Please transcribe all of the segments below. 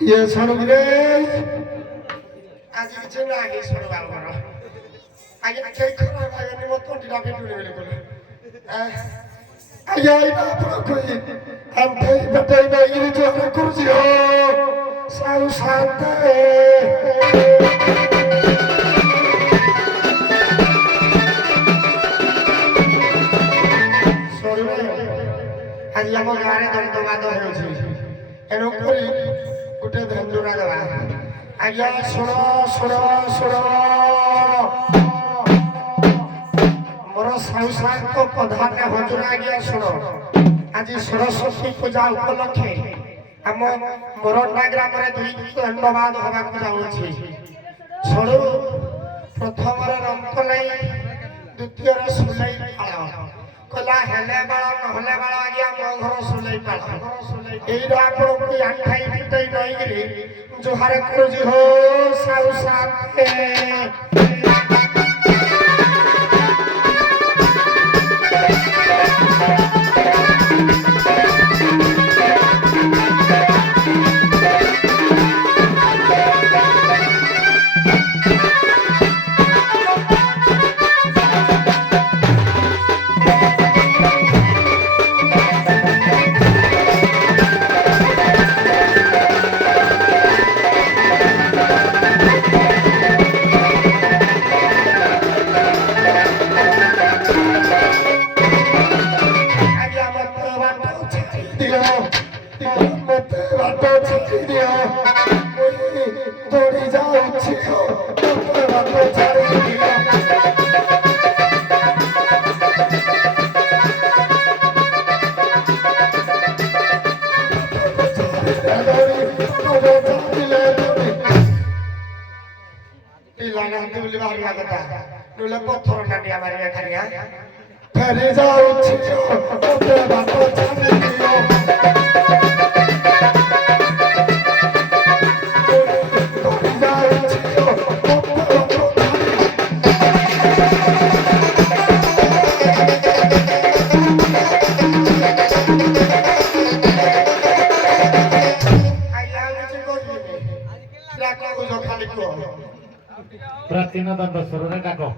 ये सुनोगे आज কিছু না আগে শুনবা আমরা আগে আগে খরা লাগে নি মত টিলা পেটুলে বলে বলে আগে আইবা পুরো কই আম ভাই বটাই না ইনি তো আমরা করছি ও সাউ শান্তে সরি ভাই আজ ଆମ ଗାଁରେ ଦଣ୍ଡବାଦ ହେଉଛି ଏଣୁ କରି ଗୋଟେ ଧନ୍ଦୁରା ଦେବା ଆଜ୍ଞା ଶୁଣ ଶୁଣ ଶୁଣ ମୋର ସାହୁ ସାର୍ଙ୍କ ପ୍ରଧାନ ହଜୁର ଆଜ୍ଞା ଶୁଣ ଆଜି ସରସ୍ୱତୀ ପୂଜା ଉପଲକ୍ଷେ ଆମ ମୋରଣ୍ଡା ଗ୍ରାମରେ ଦୁଇ ଦଣ୍ଡବାଦ ହେବାକୁ ଯାଉଛି ଶୁଣୁ ପ୍ରଥମରେ ରମ୍ପଲେଇ ଦ୍ୱିତୀୟରେ ସୁଲେଇ ପାଳ କହିଲା ହେଲେ ବାଳ ନହେଲେ ବାଳ ଆଜ୍ଞା ମୋ ଘର ସୁଲେଇ ପାଳ ଏଇଟା ଆପଣଙ୍କୁ ଆଣ୍ଠାଇ ପିଟାଇ ନଇକିରି ଜୁହାର କରୁଛି ହୋ ସାହୁ ସାର୍କେ দৌড়ি যাচ্ছি পথর নাটিয়া মারিয়া খানিয়া ফেরে যাচ্ছি Pratina dan bersuruhnya kako.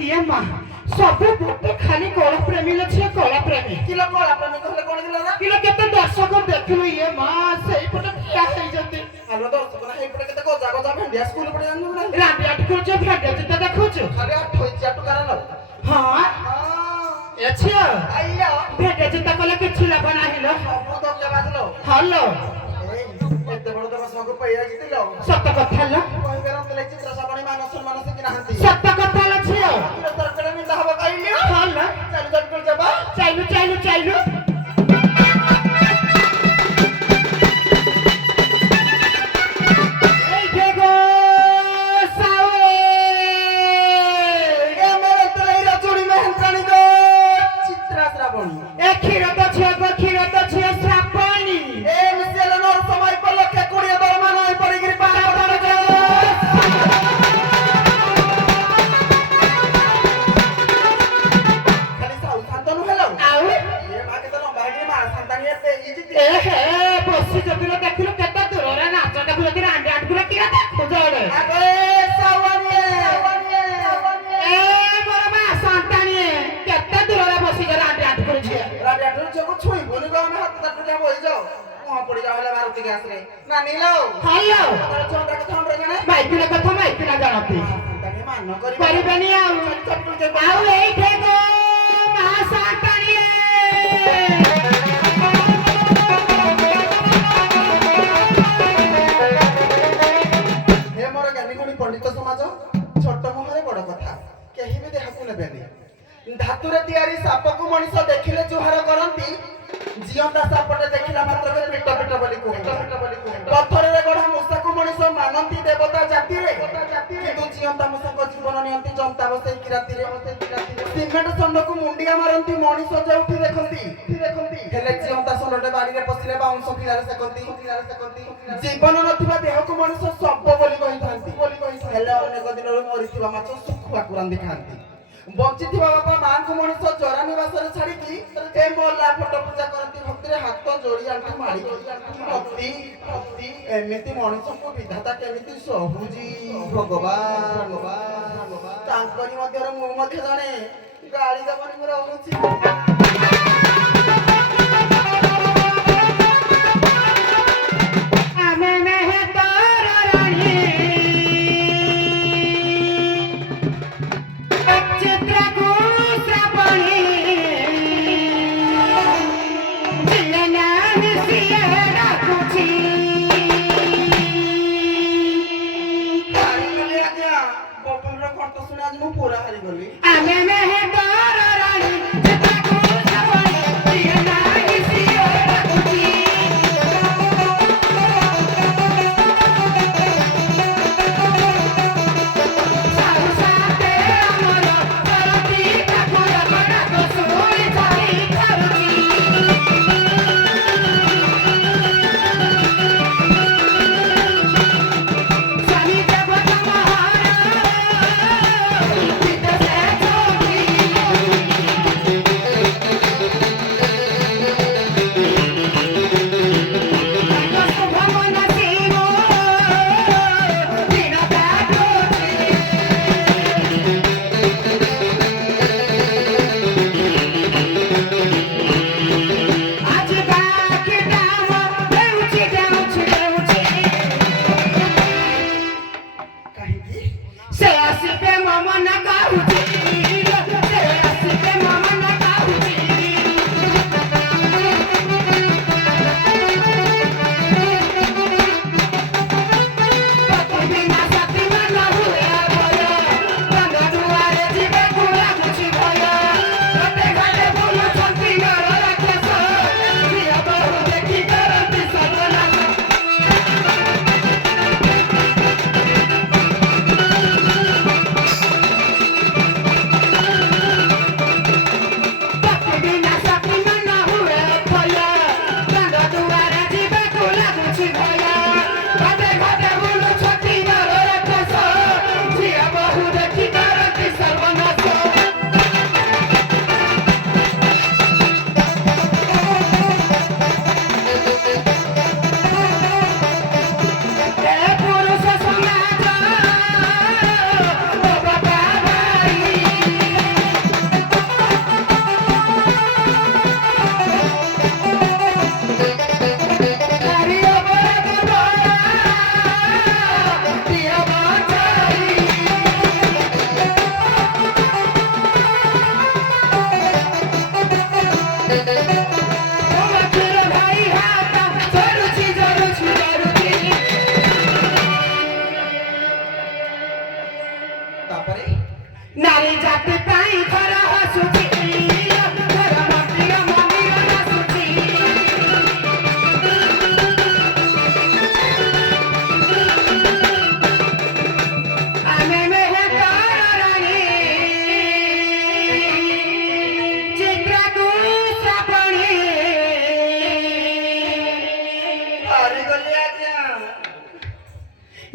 ইয়ে মা ସବୁ ଗୋଟେ ଖାଲି କଳା ପ୍ରେମୀ ଅଛି କଳା ପ୍ରେମୀ କିଲୋ କଳା ପ୍ରେମୀ କହିଲେ କଣ କିଲୋ ନା କିଲୋ କେତେ ଦର୍ଶକ ଦେଖିଲୁ ଇଏ ମା ସେଇପଟେ ଠିଆ ହେଇଛନ୍ତି ଆଲୋ ଦର୍ଶକ ନା ହେଇପଟେ କେତେ ଗଜା ଗଜା ଭେଣ୍ଡିଆ ସ୍କୁଲ ପଟେ ଜାଣିଛୁ ନା ରାଣ୍ଡିଆ ଟିକୁଛୁ ଫେଣ୍ଡିଆ ଚିତା ଦେଖୁଛୁ ଖାଲି ଆଠ ହେଇଛି ଆଟୁ କାରଣ ହଁ ଏ ଝିଅ ଆଇଲୋ ଫେଣ୍ଡିଆ ଚିତା କଲେ କିଛି ଲାଭ ନାହିଁ ଲୋ ସବୁ ଦରକାର ବାଜିଲୋ ହଲୋ ଏଇ ଏତେ ବଡ ଦେବ ସବୁ ପଇଆ ଜିତିଲୋ ସତ କଥା ଲୋ କହିବେ ରଖିଲେ ଚିତ୍ର ସାବଣୀ ମାନ ସମ୍ମାନ ଶିଖି ନାହାନ୍ତି ସତ କଥା ଲୋ ଝିଅ କିଲୋ ତରକାରୀ ମିଠା ହବ ଖାଇଲି ହଲୋ ଚାଲୁ ଚାଲୁ କରି ଯାବା ଚାଇଲୁ ଚାଇଲୁ ଚାଇଲୁ এইঠে গো সাউয়ে ଏ ମୋର ତଳେଇର ଚୁଡ଼ି ମେହନ୍ତ୍ରାଣୀ ଗো ଚିତ୍ରା ଶ୍ରାବଣୀ এ ক্ষীরত ঝিଅ শ্রাবণী ଏ ମିଶେଲ ମୋର ସମୟ ପଲକ୍ଷେ କୋଡ଼ିଏ ଦରମା ନଈ ପଡ଼ିକିରି ପାର ପାର ଖାଲି ସାଉ ଶାନ୍ତନୁ ହେଲୋ ଆଉ ଏ ମା କେତେ ଲମ୍ବା ହେଇକିରି ମା ଶାନ୍ତାଣୀ ଏତେ ଇଜି ଏ হে বসি যদিও দেখিলু কেতে দূরে নাচটা গুলো কি রান্ডি আটগুলো কি দেখুছ রে আগে সাওয়ানিয়ে এ বড় মা সন্তানিয়ে কেতে দূরে বসি যে রান্ডি আট করেছে রাডি আটু চকু ছুই বনি গো আমি হাত তাটু যা বই যাও মুহ পড়ি যাও হেলা ভারতী গ্যাস রে না নিলো হ্যালো তার চন্দ্র কথা আমরা জানে মাইকিনা কথা মাইকিনা জানতি ଶାନ୍ତାଣୀ ମାନ କରି କରିବେନି ଆଉ ଆଉ এইঠে গো মা সন্তানিয়ে ହେ ମୋର ଜ୍ଞାନୀ ଗୁଣୀ ପଣ୍ଡିତ ସମାଜ ଛୋଟ ମୁହଁରେ ବଡ କଥା କେହି ବି ଦେହକୁ ନେବେନି ଧାତୁରେ ତିଆରି ସାପକୁ ମଣିଷ ଦେଖିଲେ ଜୁହାର କରନ୍ତି ଜିଅନ୍ତା ସାପଟେ ଦେଖିଲା ମାତ୍ରକେ ପିଟ ପିଟ ବୋଲି କୁହନ୍ତି ପଥରରେ ଗଢା ମୂଷାକୁ ମଣିଷ ମାନନ୍ତି ଦେବତା ଜାତିରେ କିନ୍ତୁ ଜିଅନ୍ତା ମୂଷାଙ୍କ ଜୀବନ ନିଅନ୍ତି ଜନ୍ତା ବସେଇକି ରାତିରେ ସିମେଣ୍ଟ ଷଣ୍ଢକୁ ମୁଣ୍ଡିଆ ମାରନ୍ତି ମଣିଷ ଯୋଉଠି ଦେଖନ୍ତି ହେଲେ ଜିଅନ୍ତା ଷଣ୍ଢଟେ ବାଡ଼ିରେ ପଶିଲେ ବାଉଁଶ କିଳାରେ ସେକନ୍ତି ଜୀବନ ନଥିବା ଦେହକୁ ମଣିଷ ଶବ ବୋଲି କହିଥାନ୍ତି ହେଲେ ଅନେକ ଦିନରୁ ମରିଥିବା ମାଛ ଶୁଖୁଆକୁ ରାନ୍ଧି ଖାଆନ୍ତି ବଞ୍ଚିଥିବା ବାପା ମାଙ୍କୁ ମଣିଷ ଜରା ନିବାସରେ ଛାଡିକି ଏ ମଲା ଫଟୋ ପୂଜା କରନ୍ତି ଭକ୍ତିରେ ହାତ ଯୋଡି ଆଣ୍ଠୁ ମାଡିକି ଭକ୍ତି ଏମିତି ମଣିଷକୁ ବିଧାତା କେମିତି ସହୁଛି ଭଗବାନ ତାଙ୍କରି ମଧ୍ୟରେ ମୁଁ ମଧ୍ୟ ଜଣେ ଗାଳି ଦେବନି ମୁଁ ରହୁଛି ଆମେ ନେହେ ତୋର ରାଣୀ ଚିତ୍ରକୁ ଶ୍ରାବଣୀ ଯିଏ ନାହିଁ ସିଏ ଡାକୁଛି ହାରିଗଲି ଆଜ୍ଞା ବବୁଲର କଣ୍ଠ ଶୁଣି ଆଜି ମୁଁ ପୁରା ହାରିଗଲି ଆମେ ନେହେ ତୋର ରାଣୀ ଚିତ୍ରକୁ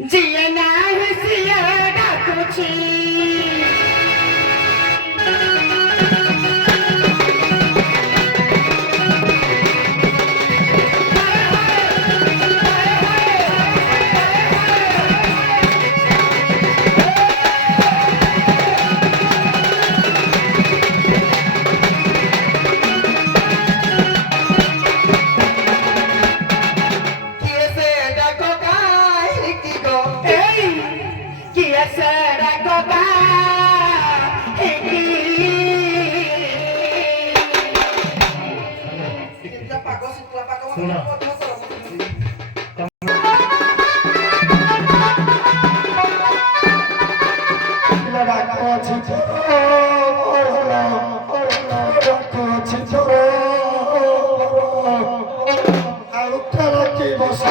जिए नाही सिए डाकुची किए से डाको काहे की गो किए से डाकोगा सितला पाको सुनो। ডাকো ছিছো ডাকো ছিছো আর উত্তর কি বসা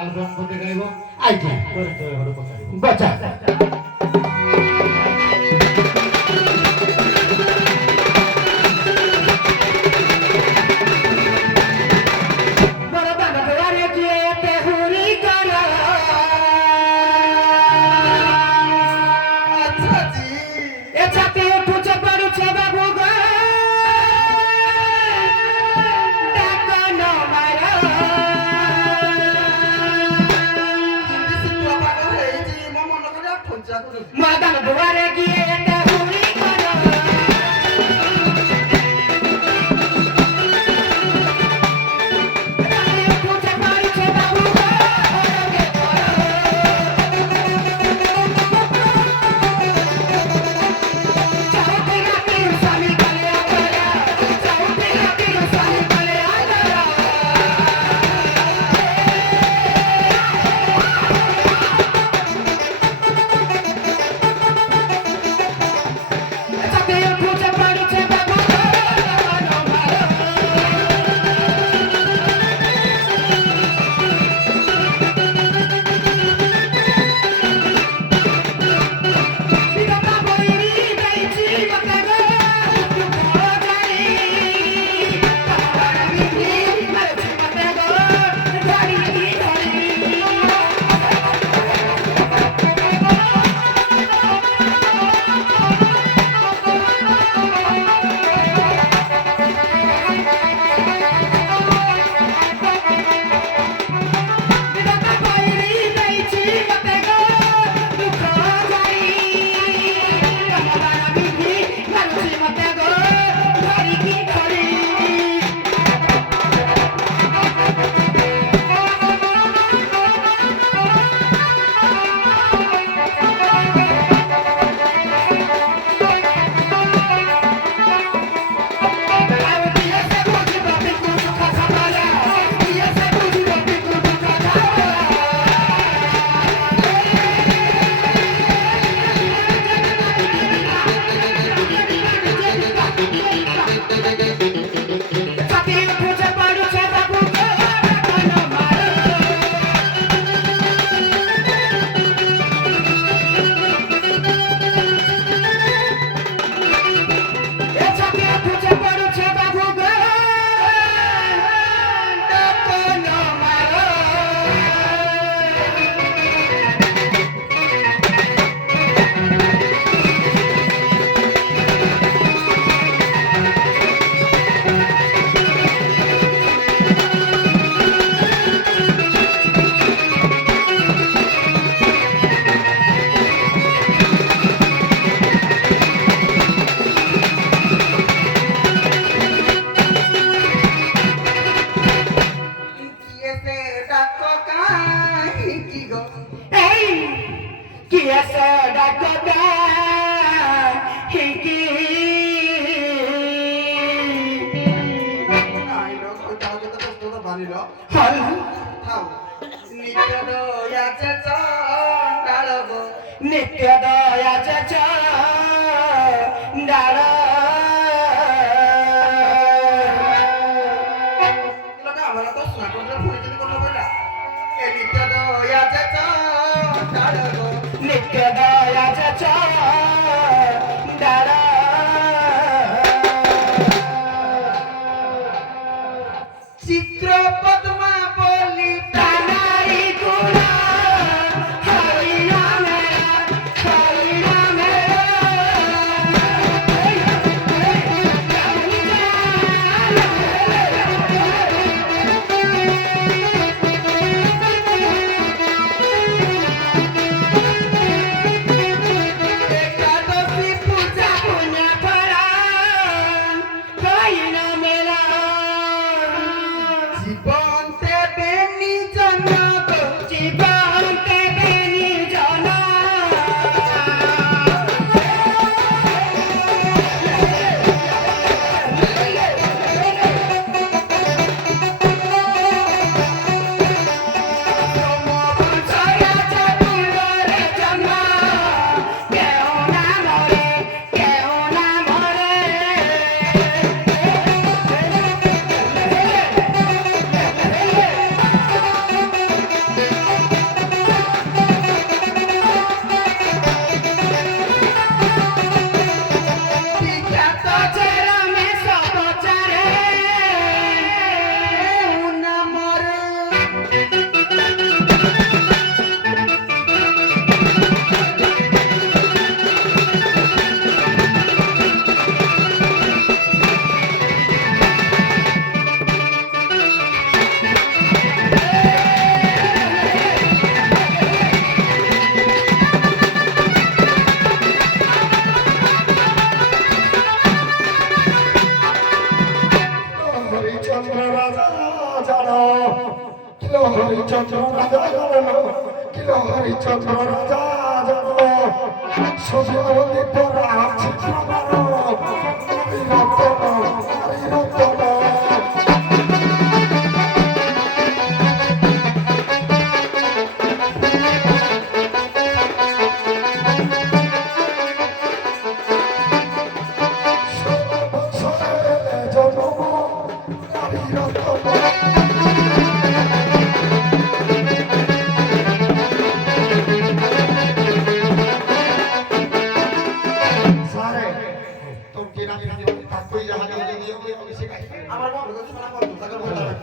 ଆଲବମ୍ କୋଉଠି ଗାଇବ ଆଜ୍ଞା ପରିଚୟ ଘର ପଚାରିବ ବଚା बरबाद दुआरे किए तेहुरी करा अच्छा जी ए छाती उठुचे पड़ुचे बाबू गो डाको न मारो हिंदी सितला पाको हेई जी मो मन करे ठंजा करू मदन दुआरे किए तेहुरी करा उठुचे पड़ुचे बाबू गो चाहते राती साली कले आगरा चाहते राती साली कले आगरा चाहते उठुचे पड़ुचे बाबू गो न मारो विधाता बोली बेची मत गो तू खो जाई पावर मिठी मरची मत गो धड़ी धड़ी विधाता बोली बेची मत गो तू खो जाई पावर मिठी मरची मत गो धड़ी धड़ी Ay, día se puede batir con su casa para, día se puede batir con su casa para. Tapi puja baru saya buka kana maro. Tapi puja baru saya buka kana maro. किए से डाको काहे की गो Ei, que essa da coda, que নাই লো কইতা যেতে কষ্ট তো বানিলো hal থাও নিকট ইয়াছে চন্ডাল ନିତ୍ୟ ଦୟା ଡାଳ ଲଗା ଆମର ତ ସୁନା କୋଟରେ ପୁଣି କେମିତି କଥା କହିଲା ଏ ନିତ୍ୟ ଦୟା ଡାଳର ନିତ୍ୟ ଦୟା ଡାଳ ଚିତ୍ର ପଦ୍ମା ବୋଲି ତାନାଇ ଗୁଣ ହରିଣା ଏକାଦଶୀ ପୂଜା ପୁଣ୍ୟ ଫଳ ହରିଣା ମେଳା জীবন দেবে নিজ নগ জীবন দেবে নিজন ছয়া চাতুরে জন্ম কেউ না মরে কেউ না মরে বিখ্যাত চরমে সপচারে নামরে হরিচন্দ্র রাজা জানো কিলো হরিচন্দ্র রাজা জানো কিলো হরিচন্দ্র রাজা জানো সুযোগি পরা চিত্র মানো রতন জন্ম নারী রতন সারে তুমি কি না তাকই যাহা দিও দিও দিও বেশি খাই আমার বন্ধু